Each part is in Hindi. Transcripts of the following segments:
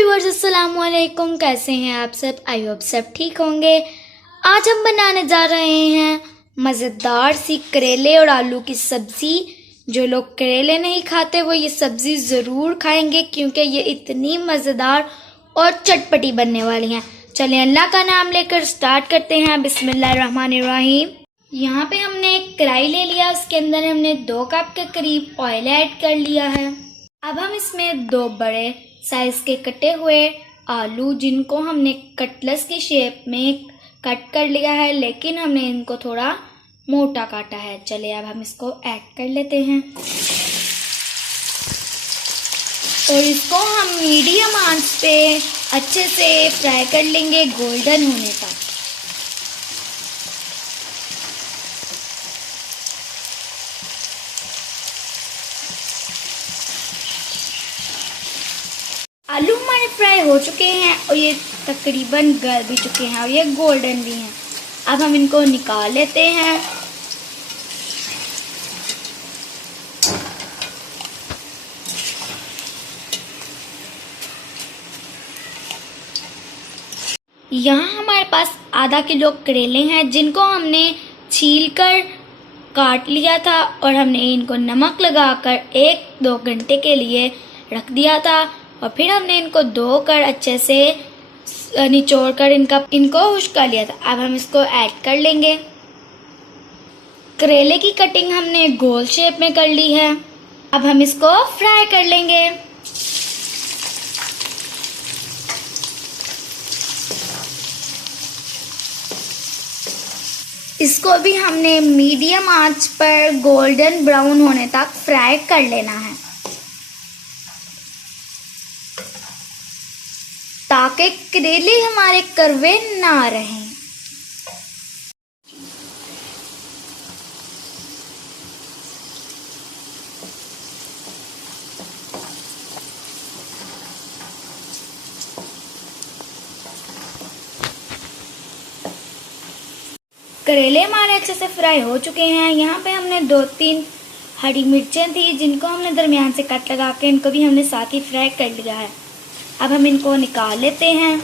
व्यूअर्स, अस्सलाम वालेकुम। कैसे हैं आप सब? आई होप सब ठीक होंगे। आज हम बनाने जा रहे हैं मज़ेदार सी करेले और आलू की सब्ज़ी। जो लोग करेले नहीं खाते वो ये सब्ज़ी ज़रूर खाएंगे क्योंकि ये इतनी मज़ेदार और चटपटी बनने वाली हैं। चलिए अल्लाह का नाम लेकर स्टार्ट करते हैं। बिस्मिल्लाहिर्रहमानिर्रहीम। यहाँ पे हमने एक कढ़ाई ले लिया, उसके अंदर हमने 2 कप के करीब ऑयल ऐड कर लिया है। अब हम इसमें 2 बड़े साइज के कटे हुए आलू, जिनको हमने कटलेस की शेप में कट कर लिया है, लेकिन हमने इनको थोड़ा मोटा काटा है। चलिए अब हम इसको ऐड कर लेते हैं और इसको हम मीडियम आंच पे अच्छे से फ्राई कर लेंगे गोल्डन होने तक। आलू हमारे फ्राई हो चुके हैं और ये तकरीबन गल भी चुके हैं और ये गोल्डन भी हैं। अब हम इनको निकाल लेते हैं। यहाँ हमारे पास आधा किलो करेले हैं, जिनको हमने छीलकर काट लिया था और हमने इनको नमक लगाकर 1-2 घंटे के लिए रख दिया था और फिर हमने इनको धोकर अच्छे से निचोड़ कर इनको खुश्क कर लिया था। अब हम इसको ऐड कर लेंगे। करेले की कटिंग हमने गोल शेप में कर ली है। अब हम इसको फ्राई कर लेंगे। इसको भी हमने मीडियम आंच पर गोल्डन ब्राउन होने तक फ्राई कर लेना है, ताकि करेले हमारे कड़वे ना रहें। करेले हमारे अच्छे से फ्राई हो चुके हैं। यहाँ पे हमने 2-3 हरी मिर्चें थी, जिनको हमने दरमियान से कट लगा के इनको भी हमने साथ ही फ्राई कर लिया है। अब हम इनको निकाल लेते हैं।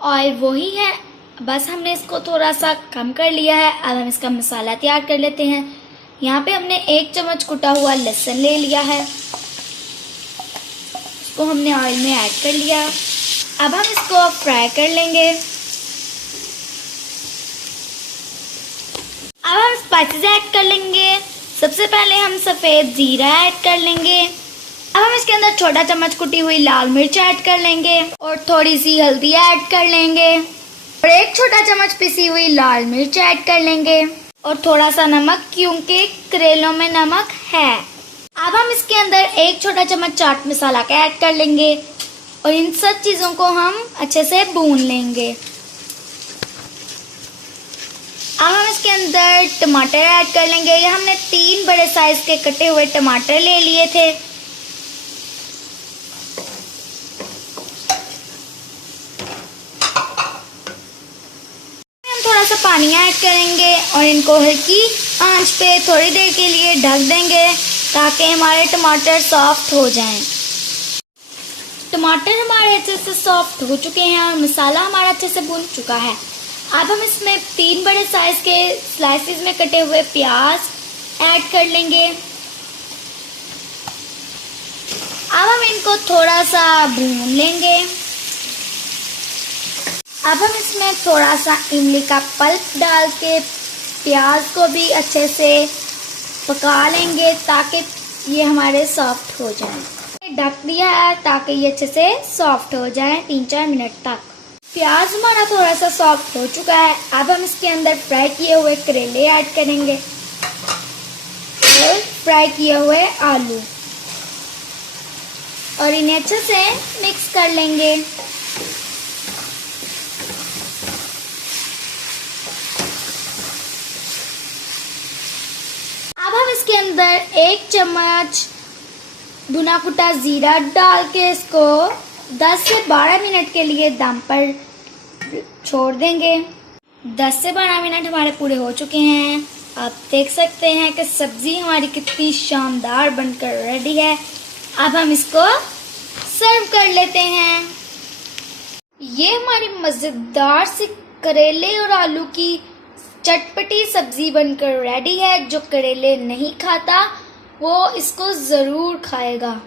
ऑयल वही है, बस हमने इसको थोड़ा सा कम कर लिया है। अब हम इसका मसाला तैयार कर लेते हैं। यहाँ पे हमने 1 चम्मच कुटा हुआ लहसुन ले लिया है, इसको हमने ऑयल में ऐड कर लिया। अब हम इसको फ्राई कर लेंगे। अब हम स्पाइसेस ऐड कर लेंगे। सबसे पहले हम सफ़ेद जीरा ऐड कर लेंगे। अब हम इसके अंदर छोटा चम्मच कुटी हुई लाल मिर्च ऐड कर लेंगे और थोड़ी सी हल्दी ऐड कर लेंगे और 1 छोटा चम्मच पिसी हुई लाल मिर्च ऐड कर लेंगे और थोड़ा सा नमक, क्योंकि करेलों में नमक है। अब हम इसके अंदर 1 छोटा चम्मच चाट मसाला का ऐड कर लेंगे और इन सब चीज़ों को हम अच्छे से भून लेंगे। अब हम इसके अंदर टमाटर ऐड कर लेंगे। ये हमने 3 बड़े साइज के कटे हुए टमाटर ले लिए थे। हम थोड़ा सा पानी ऐड करेंगे और इनको हल्की आंच पे थोड़ी देर के लिए ढक देंगे ताकि हमारे टमाटर सॉफ्ट हो जाएं। टमाटर हमारे अच्छे से सॉफ्ट हो चुके हैं और मसाला हमारा अच्छे से भुन चुका है। अब हम इसमें 3 बड़े साइज के स्लाइसेस में कटे हुए प्याज ऐड कर लेंगे। अब हम इनको थोड़ा सा भून लेंगे। अब हम इसमें थोड़ा सा इमली का पल्प डाल के प्याज को भी अच्छे से पका लेंगे ताकि ये हमारे सॉफ्ट हो जाएं। ढक दिया है ताकि ये अच्छे से सॉफ्ट हो जाए 3-4 मिनट तक। प्याज हमारा थोड़ा सा सॉफ्ट हो चुका है। अब हम इसके अंदर फ्राई किए हुए करेले ऐड करेंगे और फ्राई किए हुए आलू और इन्हें अच्छे से मिक्स कर लेंगे। अब हम इसके अंदर 1 चम्मच भुना कुटा जीरा डाल के इसको 10 से 12 मिनट के लिए दम पर छोड़ देंगे। 10 से 12 मिनट हमारे पूरे हो चुके हैं। आप देख सकते हैं कि सब्ज़ी हमारी कितनी शानदार बनकर रेडी है। अब हम इसको सर्व कर लेते हैं। ये हमारी मज़ेदार सी करेले और आलू की चटपटी सब्ज़ी बनकर रेडी है। जो करेले नहीं खाता वो इसको ज़रूर खाएगा।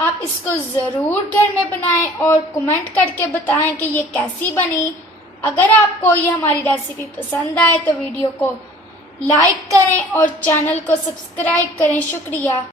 आप इसको ज़रूर घर में बनाएं और कमेंट करके बताएं कि ये कैसी बनी। अगर आपको ये हमारी रेसिपी पसंद आए तो वीडियो को लाइक करें और चैनल को सब्सक्राइब करें। शुक्रिया।